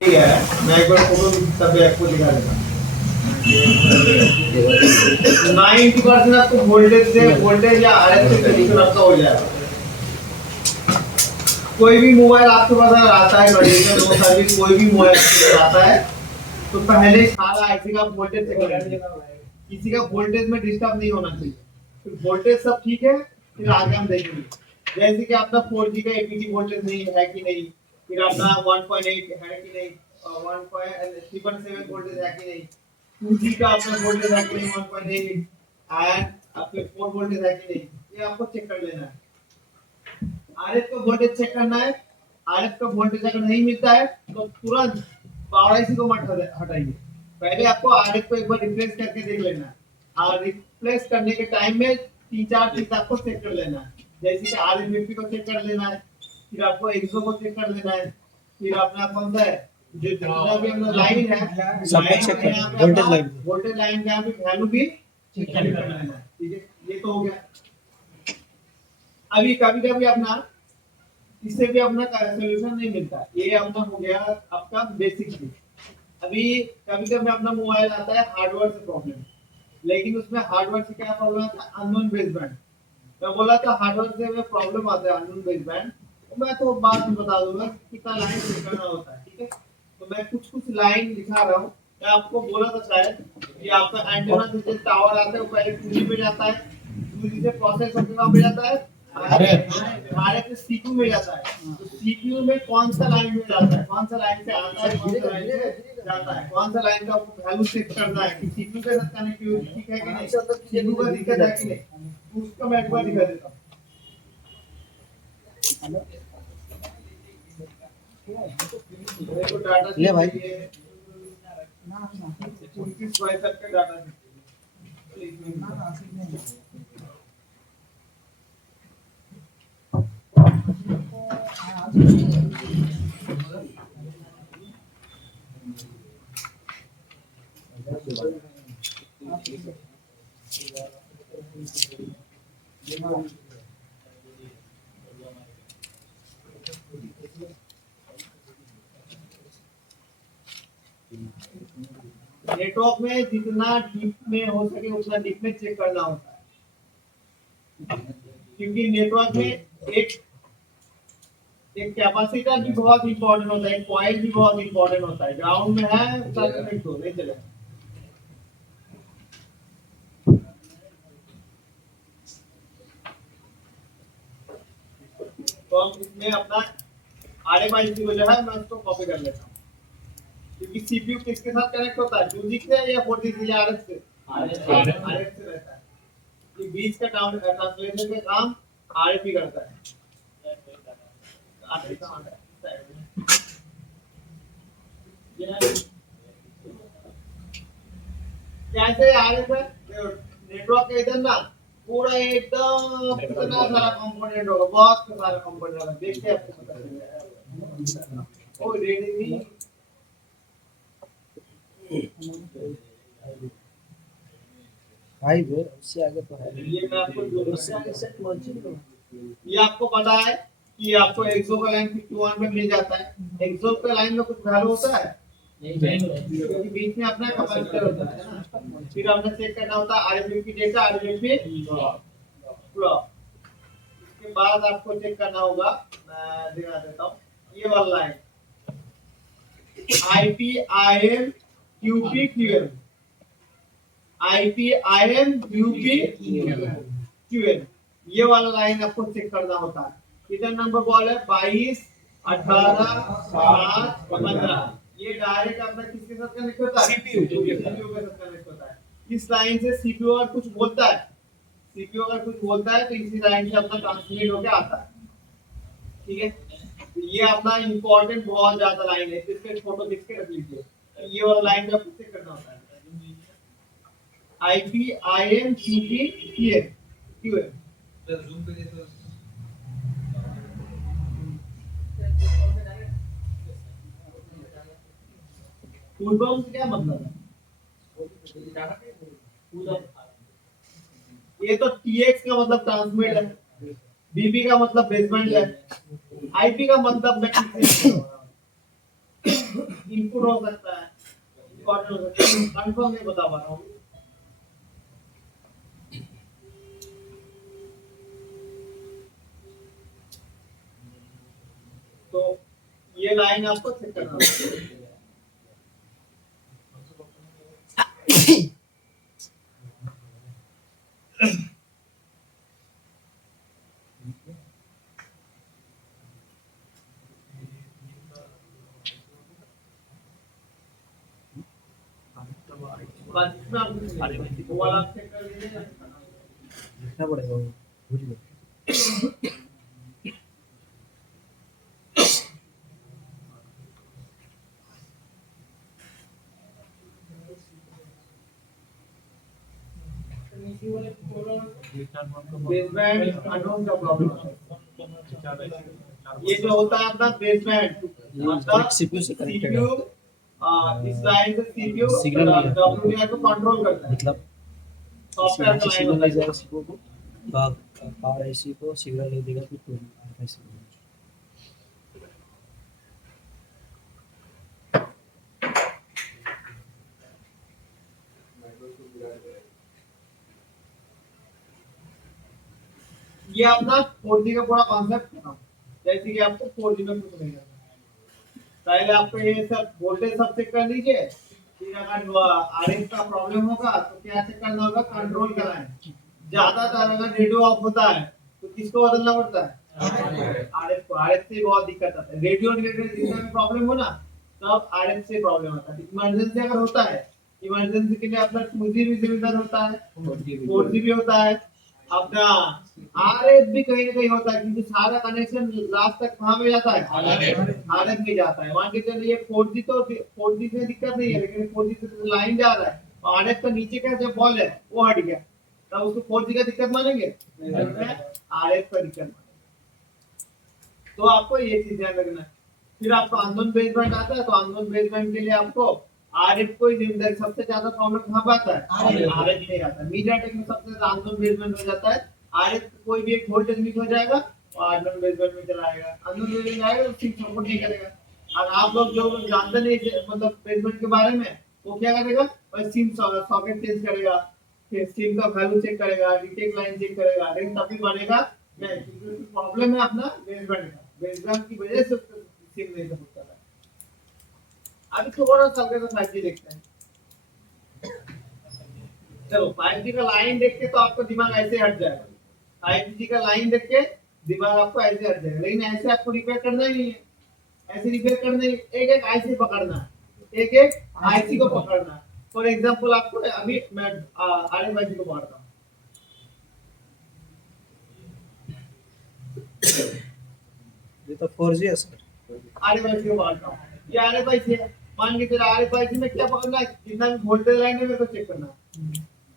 ठीक है, मैं एक बार फोटो तब आपको दिखा देता हूँ। 90% आपको वोल्टेज से वोल्टेज या आरएफ से कनेक्शन आपका हो जाएगा। कोई भी मोबाइल आपके पास अगर आता है कंडीशन नो सर्विस, कोई भी मोबाइल आपके पास आता है तो पहले सारा आईसी का वोल्टेज चेक करेंगे। किसी का वोल्टेज में डिस्टर्ब नहीं होना चाहिए। फिर वोल्टेज सब ठीक है, फिर आगे हम देखेंगे जैसे कि आपका 4G का एपीटी वोल्टेज नहीं है कि नहीं, फिर अपना 1.8 है कि नहीं, 1.7 वोल्टेज है कि नहीं, 2G का अपना वोल्टेज है कि नहीं 1.8 एंड आपके 4 वोल्टेज है कि नहीं, ये आपको चेक कर लेना है। आरएफ का वोल्टेज चेक करना है। आरएफ का वोल्टेज अगर नहीं मिलता है तो तुरंत पावर आईसी को मत हटाइए। पहले आपको आरएफ को एक बार रिप्लेस करके देख लेना है और रिप्लेस करने के टाइम में 3-4 चीज आपको चेक कर लेना है। जैसे कि आरएफ को चेक कर लेना है, फिर आपको एक्सो को चेक कर लेना है, फिर अपना कौन सा है जो जितना भी अपना लाइन है सब चेक कर वोल्टेज लाइन का भी वैल्यू भी चेक कर लेना है। ठीक है, ये तो हो गया। अभी कभी कभी अपना इससे भी अपना सोल्यूशन नहीं मिलता, ये अपना हो गया आपका बेसिक चीज। अभी कभी कभी अपना मोबाइल आता है हार्डवेयर से प्रॉब्लम, लेकिन उसमें हार्डवेयर से क्या प्रॉब्लम आता है, अननोन बेसबैंड। मैं बोला था हार्डवेयर से प्रॉब्लम आता है अननोन बेसबैंड, तो मैं तो बाद में बता दूंगा कितना लाइन लिखाना होता है। ठीक है, तो मैं कुछ कुछ लाइन लिखा रहा हूँ। मैं आपको बोला था शायद कि आपका एंटेना से जो टावर आता है वो पहले 2G पे जाता है, 2G से प्रोसेस होकर कहाँ पे जाता है, आरएफ से सीपीयू में जाता है। तो सीपीयू में कौन सा लाइन में जाता है, कौन सा लाइन से आता है, कौन सा लाइन से जाता है, कौन सा लाइन का आपको वैल्यू चेक करना है कि सीपीयू के साथ कनेक्टिविटी ठीक है कि नहीं, सीपीयू का दिक्कत है कि नहीं, तो उसका मैं एक बार दिखा देता हूँ। ले भाई ना 29 वाई तक का डाटा नेटवर्क में जितना डीप में हो सके उतना डीप में चेक करना होता है, क्योंकि नेटवर्क में एक एक कैपेसिटर भी बहुत इंपॉर्टेंट होता है, एक कॉइल भी बहुत इंपॉर्टेंट होता है। ग्राउंड में है तो नहीं चलेगा। तो हम इसमें अपना आरएफआईसी को जो है मैं उसको कॉपी कर लेता हूँ, क्योंकि सीपीयू किसके साथ कनेक्ट होता है, 2G से या 4G से या आरएफ से, आरएफ से रहता है। ये बीच का ट्रांसलेशन का काम आरएफ ही करता है। कैसे आरएफ है नेटवर्क के इधर ना पूरा एकदम कितना सारा कंपोनेंट होगा, बहुत सारा कंपोनेंट होगा, देखते हैं आपको पता चलेगा। ओ रेडी भाई वो उससे आगे तो है। ये मैं आपको उससे आगे सेट मर्जिंग, ये आपको पता है कि आपको एक्सो का लाइन 51 में मिल जाता है। एक्सो का लाइन में कुछ वैल्यू होता है नहीं, क्योंकि बीच में अपना कैपेसिटर होता है ना। फिर हमने चेक करना होता है आरएफपी डेटा, आरएफपी ड्रॉप। इसके बाद आपको चेक करना होगा, मैं दिखा देता हूँ ये वाला line IPIM QP QM, IPIM QP QM, ये वाला लाइन आपको चेक करना होता है। कितना नंबर बॉल है, 22 18 7 15। ये डायरेक्ट अपना किसके साथ कनेक्ट होता है, सीपीयू के साथ कनेक्ट होता है। इस लाइन से सीपीयू अगर कुछ बोलता है, सीपीयू अगर कुछ बोलता है तो इसी लाइन से अपना ट्रांसमिट होके आता है। ठीक है, ये अपना इंपॉर्टेंट बहुत ज्यादा लाइन है, इसके फोटो खींच के रख लीजिए। ये वाला लाइन का चेक करना होता है आईपीआईएम क्यूपी क्यूएम। जूम पे देखो फुल फॉर्म से क्या मतलब है, ये तो टीएक्स का मतलब ट्रांसमिट है, बीबी का मतलब बेसबैंड है, आईपी का मतलब मैं इनपुट हो सकता है, आउटपुट हो सकता है, कंफर्म नहीं बता पा रहा हूँ। तो ये लाइन आपको चेक करना होगा। वो वाला आप चेक कर लीजिए। लिखना पड़ेगा वो भूल गए। बेसबैंड अननोन का प्रॉब्लम है। ये जो होता है अपना बेसबैंड मतलब सीपीयू से कनेक्टेड है। इस लाइन से सीपीयू सिग्नल डब्ल्यूटीआई को कंट्रोल करता है, मतलब सॉफ्टवेयर का लाइन सिग्नल होता ले है। जाएगा सीपीयू को, पावर आईसी को सिग्नल ले देगा फिर कोई आईसी को। ये अपना 4G का पूरा कॉन्सेप्ट था, जैसे कि आपको 4G में कुछ नहीं करना। पहले आपको ये सब वोल्टेज सब चेक कर लीजिए, फिर अगर आरएफ का प्रॉब्लम होगा तो क्या चेक करना होगा, कंट्रोल करना है। ज्यादातर अगर रेडियो ऑफ होता है तो किसको बदलना पड़ता है, आरएफ को। आरएफ से बहुत दिक्कत आता है, रेडियो रिलेटेड जितना भी प्रॉब्लम हो ना तब आरएफ से प्रॉब्लम आता है। इमरजेंसी अगर होता है, इमरजेंसी के लिए अपना 2G भी जिम्मेदार होता है, 4G भी होता है, अपना आरएफ भी कहीं ना कहीं होता है, क्योंकि सारा कनेक्शन लास्ट तक कहाँ में जाता है, आरएफ में जाता है। मान के चलिए 4G तो 4G से दिक्कत नहीं है, लेकिन 4G से तो लाइन जा रहा है, आरएफ का नीचे का जो बॉल है वो हट गया, तब उसको 4G का दिक्कत मानेंगे, आरएफ का दिक्कत मानेंगे। तो आपको ये चीज ध्यान रखना है। फिर आपको अननोन बेसबैंड आता है, तो अननोन बेसबैंड के लिए आपको आरएफ को ही जिम्मेदारी। सबसे ज्यादा प्रॉब्लम कहाँ पे आता है, आरएफ में आता है। मीडियाटेक में सबसे ज्यादा अननोन बेसबैंड हो जाता है। आरएफ कोई भी एक वोल्टेज मिस हो जाएगा और अननोन बेसबैंड में चला आएगा, अननोन बेसबैंड आएगा तो सिम सपोर्ट नहीं करेगा। और आप लोग जो लोग जानते नहीं मतलब बेसबैंड के बारे में, वो क्या करेगा, बस सिम सॉकेट चेंज करेगा, फिर सिम का वैल्यू चेक करेगा, डिटेक्ट लाइन चेक करेगा, लेकिन तभी बनेगा नहीं, क्योंकि प्रॉब्लम है अपना बेसबैंड का। बेसबैंड की वजह से सिम नहीं सपोर्ट कर रहा है। अभी थोड़ा सा हल्का सा 5G देखते हैं। चलो 5G का लाइन देख के तो आपका दिमाग ऐसे हट जाएगा, 5G का लाइन देख के दिमाग आपको ऐसे हट जाएगा, लेकिन ऐसे आपको रिपेयर करना ही नहीं है। ऐसे रिपेयर करना ही, एक एक आईसी पकड़ना है, एक एक आईसी को पकड़ना है। फॉर एग्जांपल आपको अभी मैं आरएफआईसी को मारता हूँ, ये तो 4G है सर। आरएफआईसी को मारता हूँ, ये आरएफआईसी है। मान के चलो आरएफआईसी में क्या पकड़ना है, जितना भी वोल्टेज लाइन है मेरे को चेक करना है।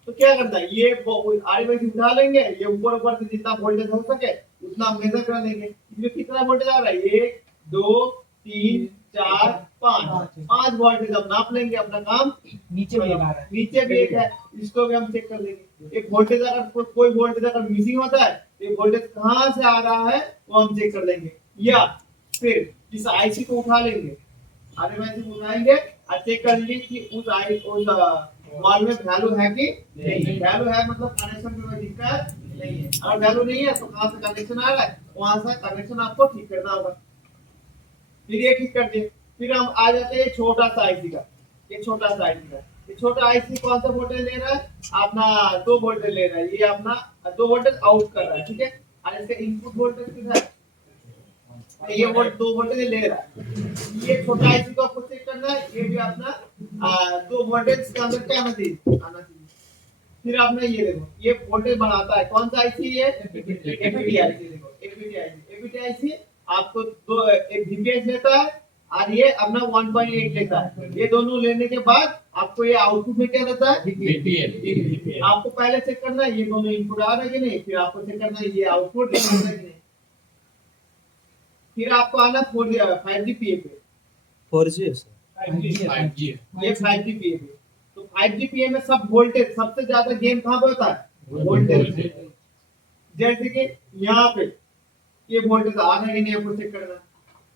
तो क्या करना है, ये आरएफआईसी उठा लेंगे, ये ऊपर ऊपर से जितना वोल्टेज हो सके उतना मेजर कर लेंगे। इसमें कितना वोल्टेज आ रहा है, 1 2 3 4 5 वोल्टेज हम नाप लेंगे, अपना काम। नीचे भी आ रहा है, नीचे भी एक है, इसको भी हम चेक कर लेंगे। एक वोल्टेज अगर कोई वोल्टेज अगर मिसिंग होता है, ये वोल्टेज कहां से आ रहा है वो हम चेक कर लेंगे। या फिर इस आईसी को उठा लेंगे, आरएफआईसी को उठाएंगे और चेक कर लेंगे कि उस वॉल में वैल्यू है कि नहीं। वैल्यू है मतलब कनेक्शन में कोई दिक्कत नहीं है, अगर वैल्यू नहीं है तो कहां से कनेक्शन आ रहा है, वहां से कनेक्शन आपको ठीक करना होगा। फिर ये ठीक कर दिए, फिर हम आ जाते हैं छोटा सा आईसी का। ये छोटा सा आईसी का, ये छोटा आईसी कौन सा वोल्टेज ले रहा है, अपना 2 वोल्टेज ले रहा है, ये अपना 2 वोल्टेज आउट कर रहा है, ठीक है। और इसका इनपुट वोल्टेज कितना है, ये 2 वोल्टेज ले रहा है। ये छोटा आईसी को आपको चेक करना है, ये भी अपना 2 वोल्टेज के अंदर क्या आना चाहिए। फिर आपने ये देखो, ये वोल्टेज बनाता है कौन सा आईसी, ये एपीटी आईसी। देखो एपीटी आईसी आपको एक VPH लेता है और ये अपना 1.8 लेता है। ये दोनों लेने के बाद आपको ये आउटपुट में क्या देता है, VPH। आपको पहले चेक करना है ये दोनों इनपुट आ रहा है कि नहीं, फिर आपको चेक करना है ये आउटपुट आ रहा है कि नहीं। फिर आपको आना 5G PA पे। 4G है सर। 5G है। ये 5G PA पे। तो 5G PA में सब वोल्टेज सबसे ज्यादा गेम कहां पे होता है, वोल्टेज। जैसे कि यहाँ पे ये वोल्टेज आ रहा है कि नहीं आपको चेक करना है।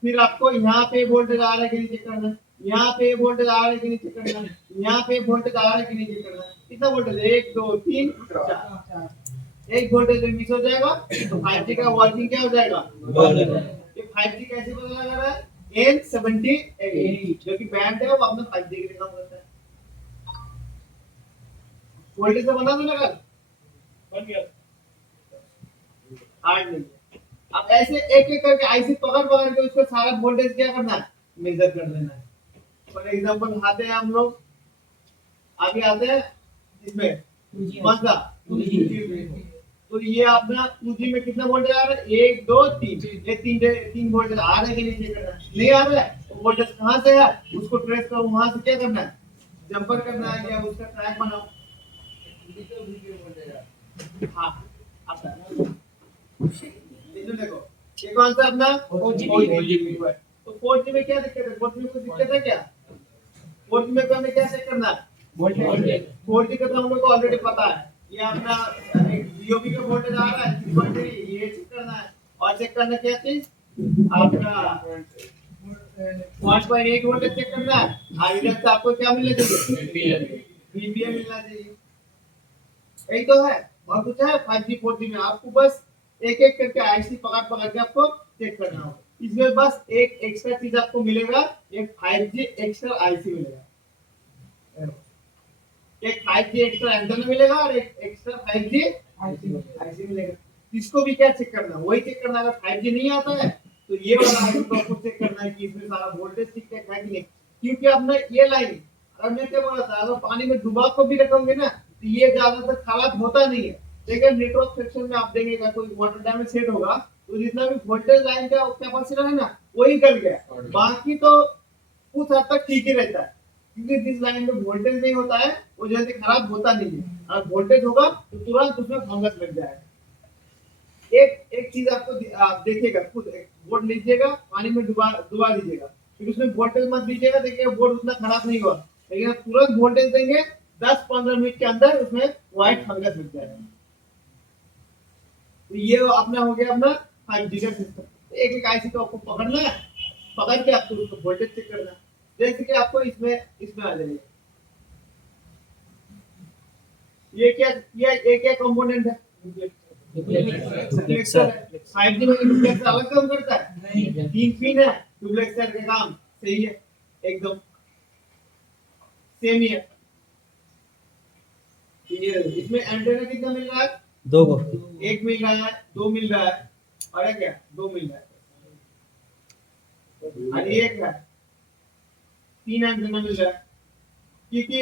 फिर आपको यहाँ पे वोल्टेज आ रहा है कि नहीं चेक करना है। यहाँ पे वोल्टेज आ रहा है कि नहीं चेक करना है, यहाँ पे वोल्टेज आ रहा है कि नहीं चेक करना है। कितना वोल्टेज है, 1 2 3 4, एक वोल्टेज मिस हो जाएगा तो 5G का वर्किंग क्या हो जाएगा, ये 5G कैसे पता लगा रहा है, N78 जो कि बैंड है वो अपना 5G के लिए काम करता है। वोल्टेज तो बना तो लगा, बन गया, हार्ड नहीं है। अब ऐसे एक एक करके आईसी पकड़ पकड़ के उसको सारा वोल्टेज क्या करना है, मेजर कर देना है। फॉर एग्जांपल आते हैं हम लोग, आगे आते हैं इसमें कौन सा, 2G। तो ये अपना 2G में कितना वोल्टेज आ रहा है, 1 2 3, ये तीन वोल्टेज आ रहे हैं कि नहीं चेक करना है। नहीं आ रहा है तो वोल्टेज कहाँ से है उसको ट्रेस करो, वहां से क्या करना है, जंपर करना है या उसका ट्रैक बनाओ। हाँ आता है। इसमें देखो ये कौन सा अपना 4G है। तो 4G में क्या दिक्कत है, 4G में कोई दिक्कत है क्या, 4G में तो हमें क्या चेक करना है, वोल्टेज। 4G का तो हम लोग को ऑलरेडी पता है, ये अपना DOB का वोल्टेज आ रहा है 3.3, ये चेक करना है। और चेक करना क्या चीज, आपका 1.8 वोल्टेज चेक करना है। और इधर से आपको क्या मिलना चाहिए, VPA मिलना चाहिए। यही तो है, और कुछ है 5G 4G में आपको बस एक एक करके आईसी पकड़ पकड़ के आपको चेक करना होगा। इसमें बस एक एक्स्ट्रा चीज आपको मिलेगा, एक 5G एक्स्ट्रा आईसी मिलेगा, एक 5G एक्स्ट्रा एंटेना मिलेगा और एक एक्स्ट्रा 5G आईसी मिलेगा। इसको भी क्या चेक करना, वही चेक करना, अगर 5G नहीं आता है तो ये वाला आईसी को आपको चेक करना है कि इसमें सारा वोल्टेज ठीक ठाक है कि नहीं। क्योंकि अपना ये लाइन, अगर मैं क्या बोला था, अगर पानी में डुबा को भी रखोगे ना तो ये ज्यादातर खराब होता नहीं है। लेकिन नेटवर्क सेक्शन में आप देखेगा कोई वाटर डैमेज सेट होगा तो जितना भी वोल्टेज लाइन का कैपेसिटर है ना वही गल गया, बाकी तो कुछ हद तक ठीक ही रहता है। क्योंकि जिस लाइन में वोल्टेज नहीं होता है वो जल्दी खराब होता नहीं है, और वोल्टेज होगा तो तुरंत उसमें फंगस लग जाएगा। एक एक चीज आपको आप देखिएगा, खुद बोर्ड लीजिएगा, पानी में डुबा डुबा दीजिएगा, फिर उसमें वोल्टेज मत दीजिएगा, देखिएगा बोर्ड उतना खराब नहीं हुआ। लेकिन आप तुरंत वोल्टेज देंगे 10-15 मिनट के अंदर उसमें व्हाइट फंगस लग जाएगा। तो ये अपना हो गया अपना 5G का सिस्टम। एक एक आईसी को आपको पकड़ना है, पकड़ के आपको उसको वोल्टेज चेक करना है। जैसे कि आपको इसमें आ जाएगा, ये क्या, ये क्या कंपोनेंट है, डुप्लेक्सर है। 5G में डुप्लेक्सर अलग काम करता है, 3 पिन है, डुप्लेक्सर का काम सही है, एकदम सेम ही है। ये इसमें एंटेना कितना मिल रहा है, 2 को, एक मिल रहा है, 2 मिल रहा है, और क्या 2 मिल रहा है, और एक है, 3 एंटेना मिल रहा है। क्योंकि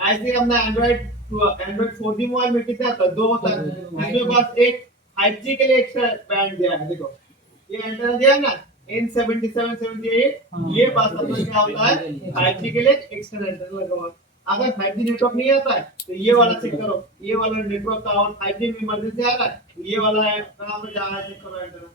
ऐसे अपना एंड्रॉइड 4G मोबाइल में कितना था, 2 होता है, इसमें बस एक 5G के लिए एक्स्ट्रा बैंड दिया है। देखो ये एंटेना दिया है ना N77 78, ये बस अपना क्या होता है 5G के लिए एक्स्ट्रा एंटेना लगा हुआ है। अगर 5G नेटवर्क नहीं आता है तो ये वाला चेक करो, ये वाला नेटवर्क का और 5G में इमरजेंसी आ रहा है तो ये वाला है कहां पे जा रहा है, चेक करो एंटेना।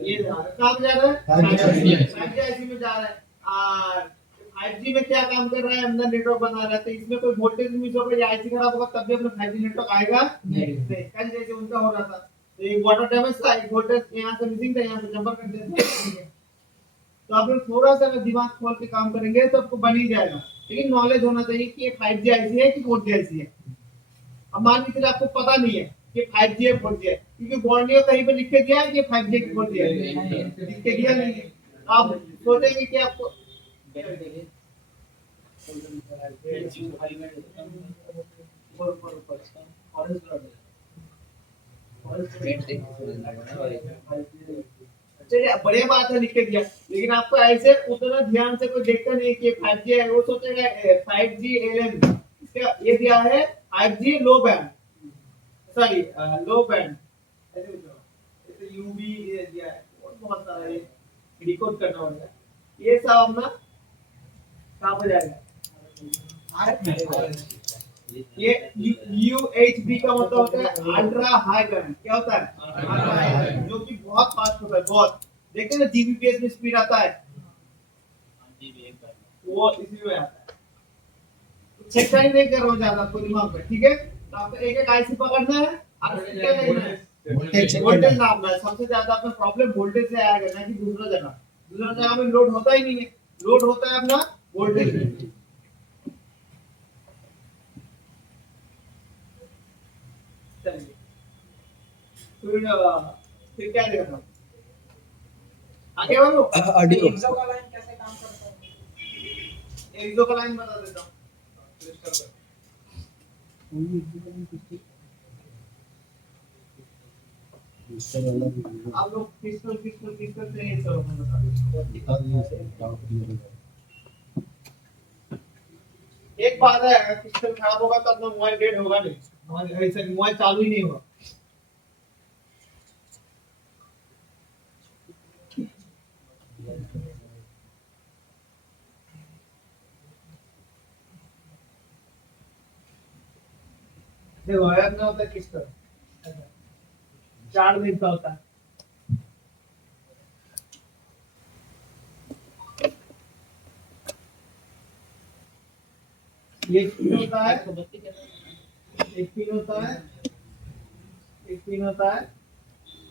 ये कहां पे जा रहा है, 5G आईसी में जा रहा है। और 5G में क्या काम कर रहा है, अंदर नेटवर्क बना रहा है, तो इसमें कोई वोल्टेज मिस होगा या आईसी खराब होगा तब भी अपना 5G नेटवर्क आएगा नहीं। कल जैसे उनका हो रहा था, तो एक वाटर डैमेज था, एक वोल्टेज यहाँ से मिसिंग था, यहाँ से जंपर कर देते। तो आप लोग थोड़ा सा अगर दिमाग खोल के काम करेंगे तो आपको बन ही जाएगा। लेकिन नॉलेज होना चाहिए कि ये 5G आईसी है कि 4G आईसी है। अब मान के चलिए आपको पता नहीं है कि 5G है 4G है, क्योंकि बोर्ड ने कहीं पे लिख के दिया है कि 5G है कि 4G है, लिख के दिया नहीं है। आप सोचेंगे कि आपको चलिए बढ़िया बात है लिख के दिया, लेकिन आपको ऐसे उतना ध्यान से कोई देखता नहीं कि 5G है, वो सोचेगा 5G LM, इसका ये दिया है 5G लो बैंड, सॉरी लो बैंड, ऐसे यूबी दिया है, बहुत सारा ये डिकोड करना होगा। ये सब अपना कहाँ पर जाएगा, ये UHB का मतलब होता है अल्ट्रा हाई बैंड। क्या होता है, अल्ट्रा हाई बैंड, जो कि बहुत फास्ट होता है, बहुत। देखते हैं ना Gbps में स्पीड आता है, वो इसी में आता है। चेक नहीं कर रहा हूँ ज्यादा आपको दिमाग में, ठीक है। तो आपको एक एक आईसी पकड़ना है और क्या देखना है वोल्टेज वोल्टेज नापना है। सबसे ज्यादा अपना प्रॉब्लम वोल्टेज से आएगा ना कि दूसरा जगह में लोड होता ही नहीं है, लोड होता है अपना वोल्टेज में। चलिए फिर क्या देखना आगे बढ़ो। ऑडियो एक्सो का लाइन कैसे काम करता है? एक दो का लाइन बता देता हूँ। आप लोग पिस्टल से ये सब बता दो। एक बात है, अगर पिस्टल खराब होगा तो अपना मोबाइल डेड होगा नहीं, मोबाइल चालू ही नहीं होगा। देखो है अपना होता है पिस्टल, चार दिन का होता है। ये पिन होता है, एक पिन होता है, एक पिन होता है,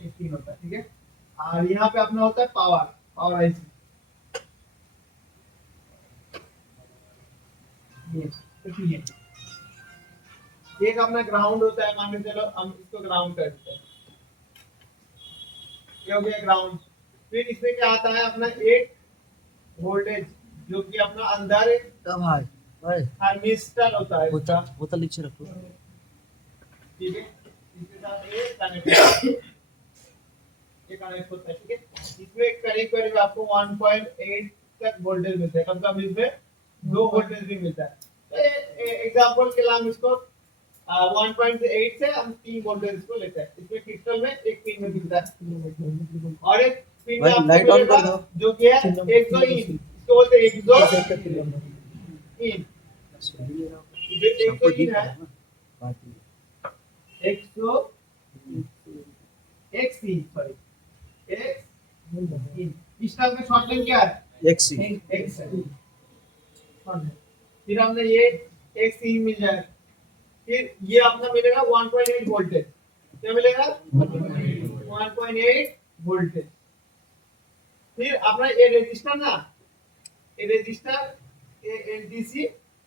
एक पिन होता है, ठीक है। और यहाँ पे अपना होता है पावर आईसी। ये एक अपना ग्राउंड होता है, मान के चलो हम इसको ग्राउंड कर देते हैं, ये हो गया ग्राउंड। फिर इसमें क्या आता है अपना एक वोल्टेज जो कि अपना अंदर एक कब हाय भाई थर्मिस्टर होता है इसका, बोतल नीचे रखो। ठीक है। इसके साथ ये कनेक्ट होता है, ठीक है। इसमें करीब करीब आपको 1.8 तक वोल्टेज मिलता है, कम कम इसमें 2 वोल्टेज भी मिलता है। तो एग्जांपल के लिए हम इसको 1.8 से हम 3 वोल्टेज को लेते हैं। इसमें क्रिस्टल में एक पिन में मिलता है और एक पिन में भाई आपको लाइट ऑन मिलेगा कर दो। जो कि है 100 इन, इसको बोलते हैं 100 इन। जो 100 इन है 100 एक्स इन, सॉरी एक्स इन। क्रिस्टल का शॉर्ट नेम क्या है? एक्स एक्स है। फिर हमने ये एक्स इन मिल जाएगा। फिर ये अपना मिलेगा 1.8 वोल्टेज। क्या मिलेगा? 1.8 वोल्टेज। फिर अपना ये रेजिस्टर ना, ये रेजिस्टर ये एलडीसी,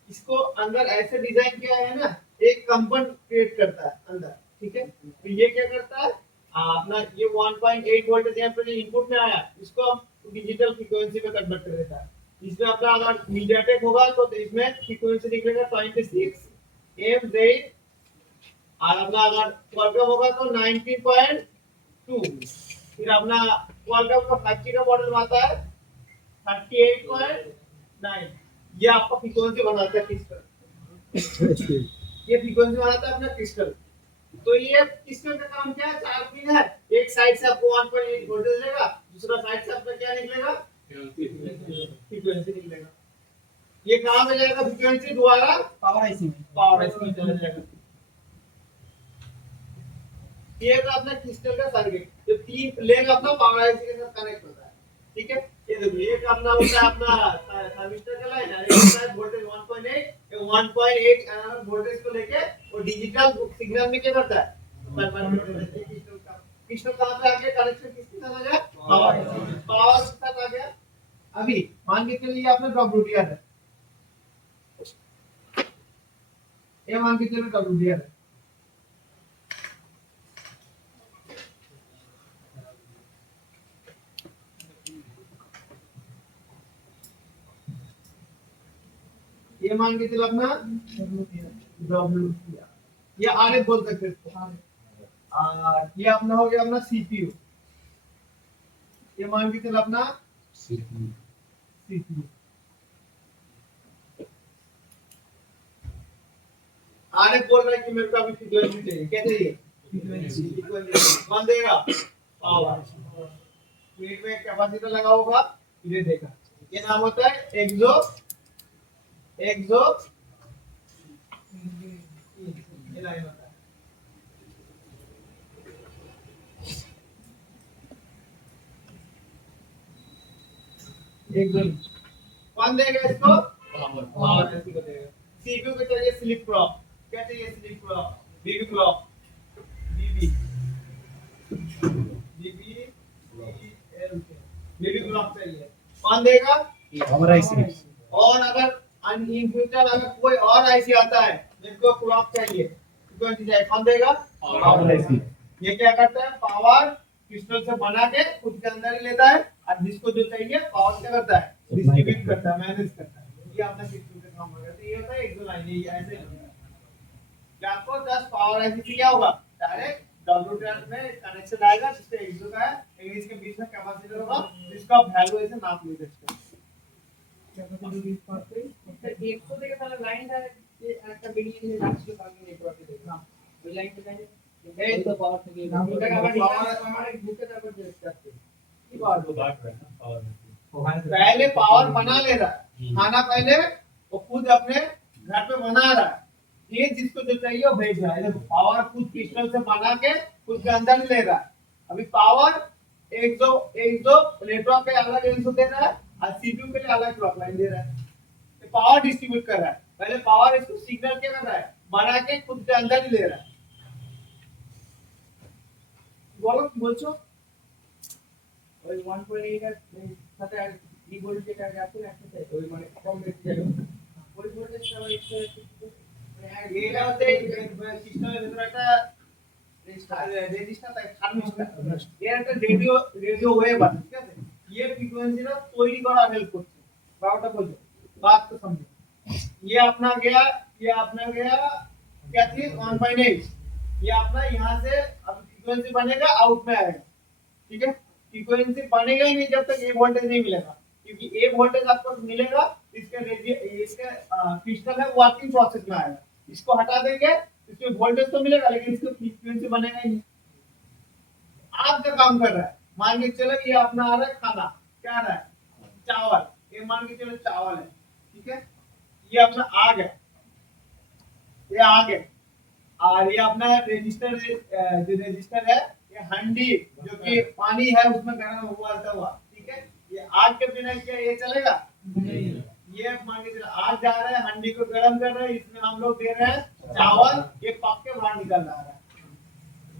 इसको अंदर ऐसे डिजाइन किया है ना, एक कंपन क्रिएट करता है अंदर, ठीक है। तो ये क्या करता है, अपना ये 1.8 वोल्टेज यहाँ पे इनपुट में आया, इसको हम डिजिटल फ्रीक्वेंसी में कन्वर्ट कर देता है। इसमें अपना अगर मीडियाटेक होगा तो इसमें फ्रीक्वेंसी निकलेगा 26 MZ, और अपना अगर क्वालकॉम होगा तो 19.2। फिर अपना क्वालकॉम का 5G का मॉडल आता है 38.9। ये आपका फ्रीक्वेंसी बनाता है क्रिस्टल, ये फ्रीक्वेंसी बनाता है अपना क्रिस्टल। तो ये क्रिस्टल का काम क्या है, 4 पिन है। एक साइड से आपको 1.8 वोल्टेज देगा, दूसरा साइड से आपका क्या निकलेगा, फ्रीक्वेंसी निकलेगा। ये कहां पे जाएगा फ्रीक्वेंसी? द्वारा पावर आईसी में में चला जाएगा। ये तो अपना क्रिस्टल का सर्किट, जो 3 लेग अपना पावर आईसी के साथ कनेक्ट होता है, ठीक है। ये देखिए एक अपना होता है अपना थर्मिस्टर का लाइन है, एक होता है वोल्टेज 1.8, ये 1.8 वोल्टेज को लेके वो डिजिटल सिग्नल में क्या करता है, कन्वर्ट करता है। क्रिस्टल कहां पे आ गया, कनेक्शन किसके साथ आ गया, पावर के साथ आ गया। अभी मान के चलिए आपने डब्ल्यूडीआर है, ये मान के चलो डब्ल्यूडीआर है। ये मान के चलो अपना डब्ल्यूडीआर, ये आरएफ बोल सकते हैं इसको। ये अपना हो गया अपना सीपीयू, ये मान के चलो अपना सीपीयू। आरएफ बोल रहा है कि मेरे को अभी फ्रीक्वेंसी चाहिए, क्या चाहिए, फ्रीक्वेंसी। कौन देगा, पावर। प्लेट में कैपेसिटर लगा होगा, ये देखा, ये नाम होता है एक्सो ये लाइन होता है। एक्सो कौन देगा इसको, पावर ऐसी को देगा। सीपीयू को चाहिए स्लिप प्रॉप, क्या चाहिए, स्लिप प्रॉप। कौन देगा? Power IC. और अगर इन फ्यूचर अगर कोई और आईसी आता है जिसको क्लॉक चाहिए फ्रीक्वेंसी चाहिए, कौन देगा? Power IC. ये क्या करता है? पावर क्रिस्टल से बना के खुद के अंदर ही लेता है और जिसको जो चाहिए पावर क्या करता है? डिस्ट्रीब्यूट करता है, मैनेज करता है। ये अपना सिस्टम का काम होगा। तो ये होता है एक दो लाइन, ये ऐसे होता है। क्या आपको 10 पावर आईसी से क्या होगा? डायरेक्ट W12 में कनेक्शन आएगा जिससे एक दो का है, लेकिन इसके बीच में कैपेसिटर होगा जिसका वैल्यू ऐसे नाप ले सकते हैं। एक तो देखा था लाइन है ये একটা বেরিয়ে নিয়ে যাচ্ছে বাকি নেটওয়ার্কে দেখলাম ওই লাইনটা জানি এই তো পাওয়ার থেকে ওটা আবার আমার এক বুকে তারপর যাচ্ছে কি পাওয়ার पहले पावर बना ले रहा है खाना, पहले वो खुद अपने घर पे बना रहा है। ये जिसको जो चाहिए वो भेज रहा है। देखो पावर खुद क्रिस्टल से बना के खुद के अंदर ले रहा है। अभी पावर एक दो नेटवर्क पे अलग इनपुट दे रहा है और सीपीयू के लिए अलग क्लॉक लाइन दे रहा है। तो पावर डिस्ट्रीब्यूट कर रहा है। पहले पावर इसको सिग्नल क्या कर रहा है? बना के खुद के अंदर ही ले रहा है। बोलो ওই 1.8 এর সাথে আর ডি ভোল্ট যেটা যাচ্ছে না একটা ওই মানে কম বেশি যাবে ওই ভোল্টেজটা আবার একটু মানে ये क्या होता है? सिस्टम में दूसरा का रेजिस्टर था खान ये একটা রেডিও ওয়েভ আছে, ঠিক আছে? ये फ्रीक्वेंसी ना তৈরি করা হেল্প করছে। বারোটা বলছো बात तो समझो। ये अपना गया क्या थी 1.8। ये अपना यहाँ से अब फ्रीक्वेंसी बनेगा, आउट में आएगा, ठीक है? फ्रीक्वेंसी बनेगा ही नहीं जब तक ए वोल्टेज नहीं मिलेगा, क्योंकि ए वोल्टेज आपको मिलेगा इसके क्रिस्टल है वर्किंग प्रोसेस में आएगा। इसको हटा देंगे इसमें वोल्टेज तो मिलेगा लेकिन इसको फ्रीक्वेंसी बनेगा ही नहीं। आपका काम कर रहा है, मान के चलो ये अपना आ रहा है खाना, क्या आ रहा है? चावल। ये मान के चलो चावल है, ठीक है? ये अपना आग है, ये आग है और ये अपना रजिस्टर जो रजिस्टर है ये हंडी जो कि पानी है उसमें गर्म उबालता हुआ, ठीक है? ये आग के बिना क्या ये चलेगा? नहीं। ये मान के चलो आग जा रहा है, हंडी को गर्म कर रहा है, इसमें हम लोग दे रहे हैं चावल, ये पक के बाहर निकल रहा है।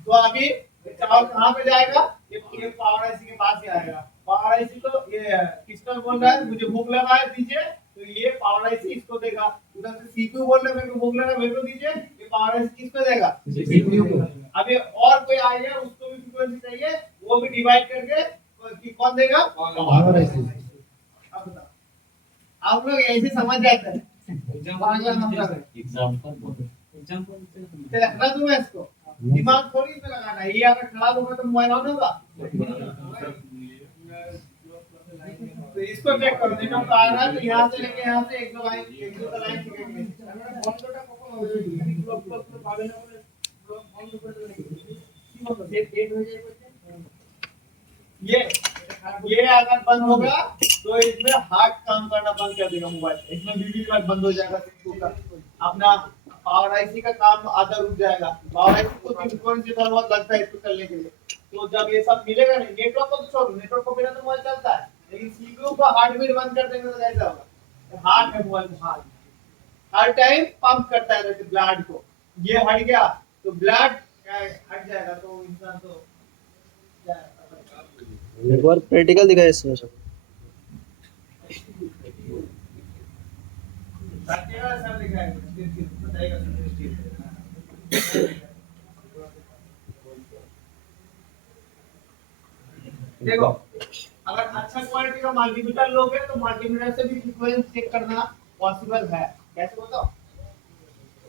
तो अभी ये चावल कहाँ पे जाएगा? ये पावर आईसी के पास ही आएगा। पावर आईसी को ये क्रिस्टल बोल रहा है मुझे भूख लगा है दीजिए, तो ये पावर आईसी इसको देगा। उधर से सीपीयू बोल रहा है मेरे को भूख लगा मेरे को दीजिए, ये पावर आईसी किसको देगा? सीपीयू को। अभी और कोई आ गया उसको भी फ्रीक्वेंसी चाहिए, वो भी डिवाइड करके कौन देगा? Power IC. अब बताओ आप लोग ऐसे समझ जाते हैं? रखना दूंगा इसको, दिमाग थोड़ी इसमें लगाना है। ये अगर खराब होगा तो मोबाइल ऑन होगा। तो इसको चेक करो, नेटवर्क आ रहा है तो यहाँ से लेके यहाँ से एक दो लाइन खींचेंगे। बंदोटा कখন হবে? ব্লক পাবে না বলে ব্লক বন্ধ করে দেবে নাকি? কি বলতো ডেট হয়ে যায় বলতে? ये अगर बंद होगा तो इसमें हार्ट काम करना बंद कर देगा मोबाइल, इसमें वीडियो कार्ड बंद हो जाएगा, अपना पावर आईसी का काम आधा रुक जाएगा। पावर आईसी को फ्रीक्वेंसी थोड़ा बहुत लगता है इसको चलने के लिए। तो जब ये सब मिलेगा नहीं, नेटवर्क को तो छोड़ो, नेटवर्क को बिना तो मोबाइल चलता है, लेकिन सीपीयू को हार्ट बीट बंद कर देंगे तो कैसा होगा? हार्ट है मोबाइल, हार्ट हर टाइम पंप करता है जैसे ब्लड को, ये हट गया तो ब्लड हट जाएगा तो इंसान तो एक बार प्रैक्टिकल दिखाया इसमें सब। सब दिखाएगा, बताएगा देखो अगर अच्छा क्वालिटी का मल्टीमीटर लोगे तो मल्टीमीटर से भी फ्रीक्वेंसी चेक करना पॉसिबल है। कैसे बताओ?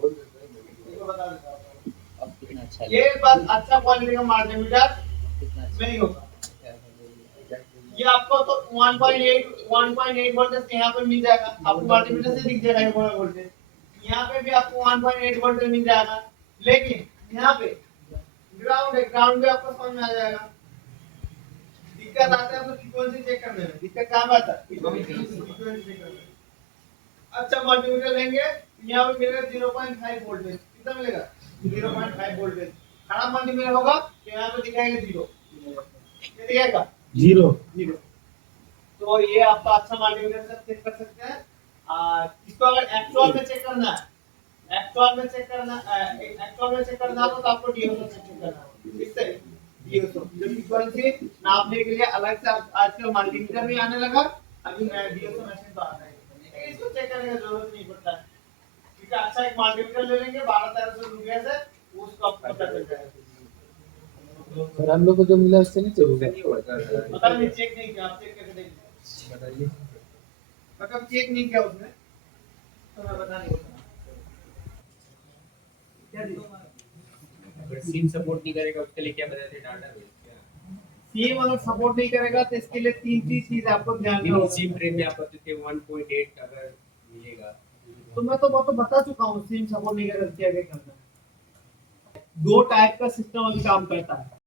देखो बता देता हूं। ये बस अच्छा क्वालिटी का मल्टीमीटर नहीं होगा। ये आपको तो 1.8 वोल्टेज यहाँ पे मिल जाएगा, आपको मल्टीमीटर से दिख जाएगा ये वोल्टेज। यहाँ पे भी आपको 1.8 वोल्टेज मिल जाएगा, लेकिन यहाँ पे ग्राउंड है, ग्राउंड पे आपको समझ में आ जाएगा। दिक्कत आता है तो फ्रीक्वेंसी चेक करने में दिक्कत कहाँ पे आता है? फ्रीक्वेंसी चेक करने में। अच्छा मल्टीमीटर लेंगे, यहाँ पे मिलेगा 0.5 वोल्टेज, कितना मिलेगा? 0.5 वोल्टेज। खराब मल्टीमीटर होगा तो यहाँ पे दिखाएगा 0, क्या दिखाएगा? 0। तो ये आपका अच्छा मल्टीमीटर से चेक कर सकते हैं। इसको अगर एक्चुअल में चेक करना है, एक्चुअल में चेक करना हो तो आपको डीओसो से चेक करना होगा। किससे? डीओसो। जो फ्रीक्वेंसी नापने के लिए अलग से आजकल मल्टीमीटर भी आने लगा, अभी मैं डीएसओ मशीन तो आता है लेकिन इसको चेक करने की जरूरत नहीं पड़ता है क्योंकि अच्छा एक मल्टीमीटर ले लेंगे 1200-1300 रुपये से उसको आपको पता चल जाएगा। और हम लोग को जो मिला उससे नहीं चलेगा। पता नहीं चेक नहीं किया, आप चेक करके देखिए। बताइए। मतलब चेक नहीं किया उसने तो मैं बता नहीं सकता। क्या दी? अगर सिम सपोर्ट नहीं करेगा उसके लिए क्या बताते हैं डाटा बेस क्या? सीम अगर सपोर्ट नहीं करेगा तो इसके लिए तीन चीज आपको ध्यान रखना मिनिमम होगा। सिम फ्रेम में आप बताते थे 1.8 अगर मिलेगा तो मैं तो वो तो बता चुका हूँ सीम सपोर्ट नहीं करेगा क्या क्या करना है। दो टाइप का सिस्टम अभी काम करता है।